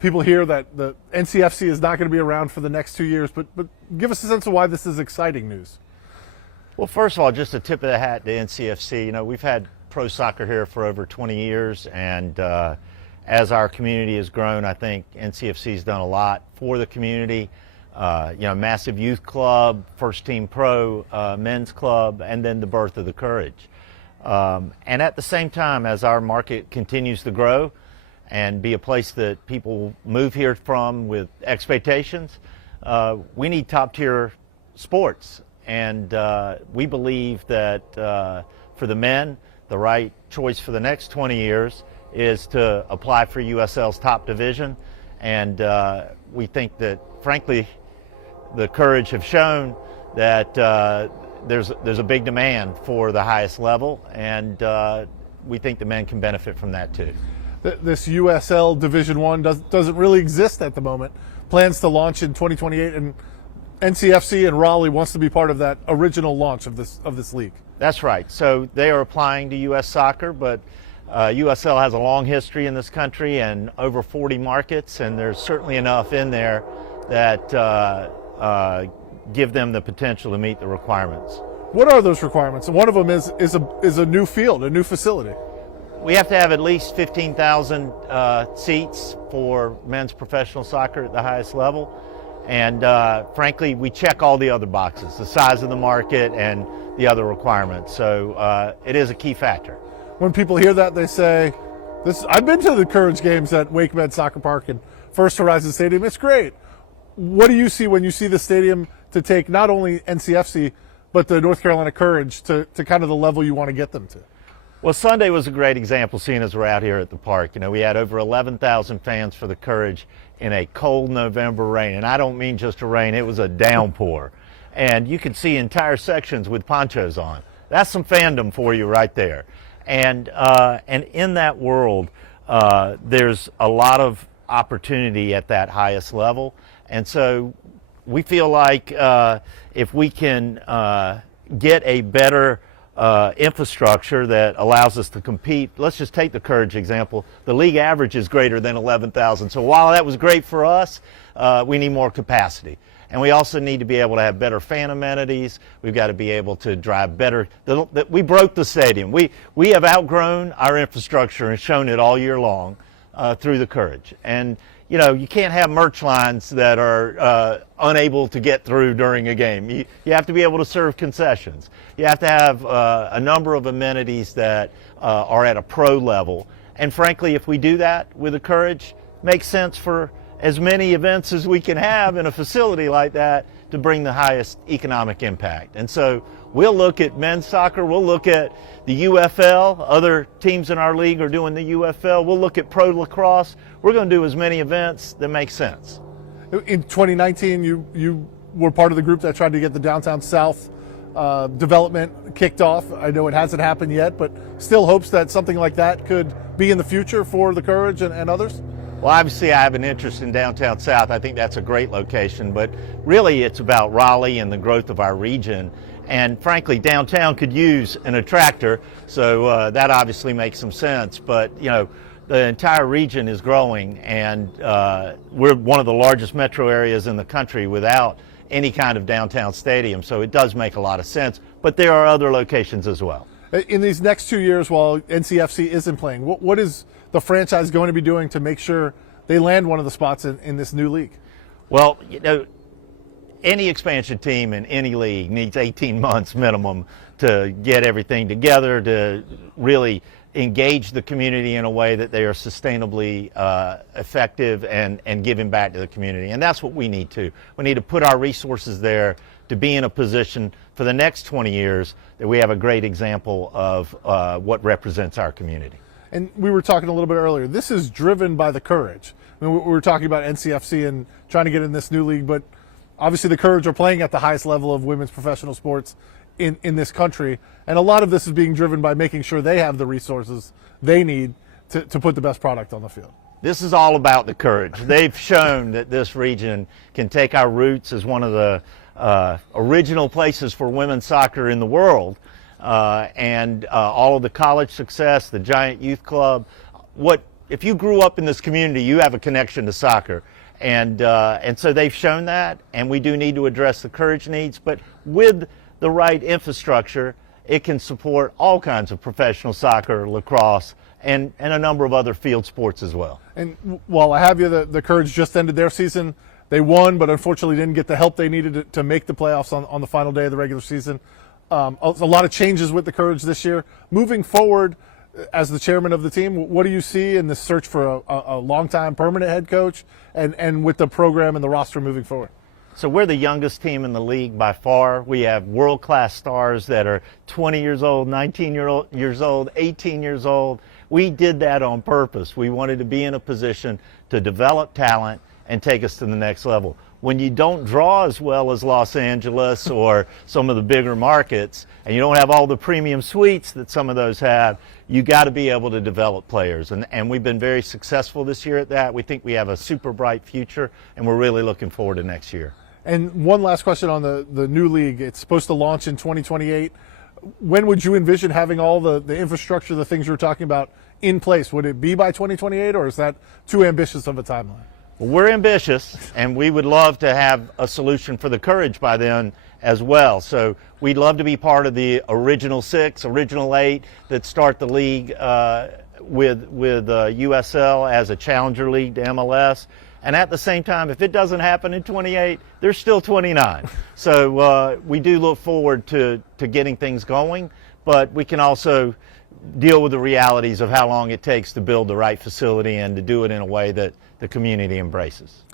People hear that the NCFC is not going to be around for the next 2 years, but give us a sense of why this is exciting news. Well, first of all, just a tip of the hat to NCFC. You know, we've had pro soccer here for over 20 years, and as our community has grown, I think NCFC has done a lot for the community. Massive youth club, first team pro, men's club, and then the birth of the Courage. And at the same time, as our market continues to grow and be a place that people move here from with expectations, we need top tier sports. And we believe that for the men, the right choice for the next 20 years is to apply for USL's top division. And we think that, frankly, the Courage have shown that there's a big demand for the highest level, and we think the men can benefit from that too. This USL Division I doesn't really exist at the moment. Plans to launch in 2028, and NCFC and Raleigh wants to be part of that original launch of this league. That's right. So they are applying to U.S. Soccer, but USL has a long history in this country and over 40 markets, and there's certainly enough in there that give them the potential to meet the requirements. What are those requirements? And one of them is a new field, a new facility. We have to have at least 15,000 seats for men's professional soccer at the highest level. And frankly, we check all the other boxes, the size of the market and the other requirements. So it is a key factor. When people hear that, they say, I've been to the Courage games at Wake Med Soccer Park and First Horizon Stadium. It's great. What do you see when you see the stadium to take not only NCFC, but the North Carolina Courage to kind of the level you want to get them to? Well, Sunday was a great example, seeing as we're out here at the park. You know, we had over 11,000 fans for the Courage in a cold November rain. And I don't mean just a rain, it was a downpour. And you could see entire sections with ponchos on. That's some fandom for you right there. And in that world, there's a lot of opportunity at that highest level. And so we feel like if we can get a better infrastructure that allows us to compete. Let's just take the Courage example. The league average is greater than 11,000. So while that was great for us, we need more capacity. And we also need to be able to have better fan amenities. We've got to be able to drive better. We broke the stadium. We have outgrown our infrastructure and shown it all year long through the Courage. And you know, you can't have merch lines that are unable to get through during a game. You have to be able to serve concessions. You have to have a number of amenities that are at a pro level. And frankly, if we do that with the Courage, it makes sense for as many events as we can have in a facility like that to bring the highest economic impact. And so we'll look at men's soccer, we'll look at the UFL, other teams in our league are doing the UFL, we'll look at pro lacrosse. We're going to do as many events that make sense. In 2019, you were part of the group that tried to get the Downtown South development kicked off. I know it hasn't happened yet, but still hopes that something like that could be in the future for the Courage and others? Well, obviously I have an interest in Downtown South. I think that's a great location, but really it's about Raleigh and the growth of our region. And frankly, downtown could use an attractor, so that obviously makes some sense. But, you know, the entire region is growing, and we're one of the largest metro areas in the country without any kind of downtown stadium, so it does make a lot of sense. But there are other locations as well. In these next 2 years, while NCFC isn't playing, what is the franchise going to be doing to make sure they land one of the spots in this new league? Well, you know, any expansion team in any league needs 18 months minimum to get everything together, to really engage the community in a way that they are sustainably effective and giving back to the community. And that's what we need to. We need to put our resources there to be in a position for the next 20 years that we have a great example of what represents our community. And we were talking a little bit earlier, this is driven by the Courage. I mean, we were talking about NCFC and trying to get in this new league, but obviously the Courage are playing at the highest level of women's professional sports in this country. And a lot of this is being driven by making sure they have the resources they need to put the best product on the field. This is all about the Courage. They've shown that this region can take our roots as one of the original places for women's soccer in the world. And all of the college success, the giant youth club, what if you grew up in this community, you have a connection to soccer. And so they've shown that, and we do need to address the Courage needs, but with the right infrastructure, it can support all kinds of professional soccer, lacrosse, and a number of other field sports as well. And while I have you, the Courage just ended their season. They won, but unfortunately didn't get the help they needed to make the playoffs on the final day of the regular season. A lot of changes with the Courage this year. Moving forward, as the chairman of the team, what do you see in the search for a long-time permanent head coach and with the program and the roster moving forward? So we're the youngest team in the league by far. We have world-class stars that are 20 years old, 19 years old, 18 years old. We did that on purpose. We wanted to be in a position to develop talent and take us to the next level. When you don't draw as well as Los Angeles or some of the bigger markets, and you don't have all the premium suites that some of those have, you got to be able to develop players. And we've been very successful this year at that. We think we have a super bright future, and we're really looking forward to next year. And one last question on the new league. It's supposed to launch in 2028. When would you envision having all the infrastructure, the things you were talking about, in place? Would it be by 2028, or is that too ambitious of a timeline? Well, we're ambitious, and we would love to have a solution for the Courage by then as well. So we'd love to be part of the original 6, original 8 that start the league with USL as a challenger league to MLS. And at the same time, if it doesn't happen in 28, there's still 29. So we do look forward to getting things going, but we can also deal with the realities of how long it takes to build the right facility and to do it in a way that the community embraces.